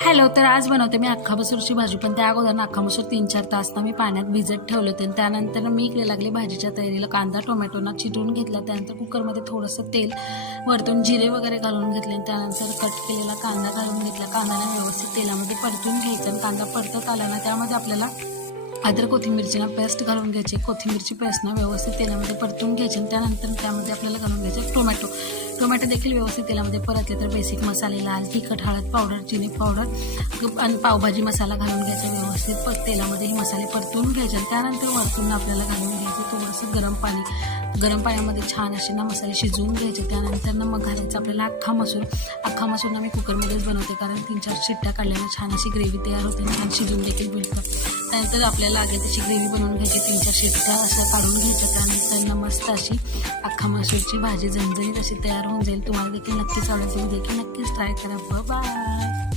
Hello. तर आज बनवते मी अख्खा मसूरची भाजी. पण त्या अगोदर अख्खा मसूर 3-4 तास ना मी पाण्यात भिजत ठेवले होते. त्यानंतर मी इकडे लागले भाजीच्या तयारीला. कांदा टोमॅटो ना चिरून घेतला. त्यानंतर कुकरमध्ये थोडंसं तेल, वरतून जिरे वगैरे घालून घेतले. त्यानंतर कट केलेला कांदा घालून घेतला. कांद्याला व्यवस्थित तेलामध्ये परतून घ्यायचं. कांदा परतत आला ना त्यामध्ये आपल्याला अद्रक कोथिंबीरची ना पेस्ट घालून घ्यायची. कोथिंबीरची पेस्ट ना व्यवस्थित तेलामध्ये परतून घ्यायची. त्यानंतर त्यामध्ये आपल्याला घालून घ्यायचे टोमॅटो देखील व्यवस्थित तेलामध्ये परतले. तर बेसिक मसाले, लाल तिखट, हळद पावडर, चिली पावडर आणि पावभाजी मसाला घालून घ्यायचा. व्यवस्थित तेलामध्ये हे मसाले परतून घ्यायचे. त्यानंतर वरतून आपल्याला घालून घ्यायचे थोडंसं गरम पाण्यामध्ये छान असे ना मसाले शिजवून घ्यायचे. त्यानंतर ना मग घालायचं आपल्याला अख्खा मसूर ना मी कुकरमध्येच बनवते, कारण 3-4 शिट्ट्या काढल्यानं छान अशी ग्रेव्ही तयार होते आणि छान शिजून देखील मिळतं. त्यानंतर आपल्याला लागेल तशी ग्रेव्ही बनवून घ्यायची. 3-4 शिट्ट्या असं काढून घ्यायच्या. त्यानंतर ना मस्त अशी अख्खा मसूरची भाजी झणझणीत अशी तयार होऊन जाईल. तुम्हाला देखील नक्कीच आवडेल. तुम्ही देखील नक्कीच ट्राय करा. बाय.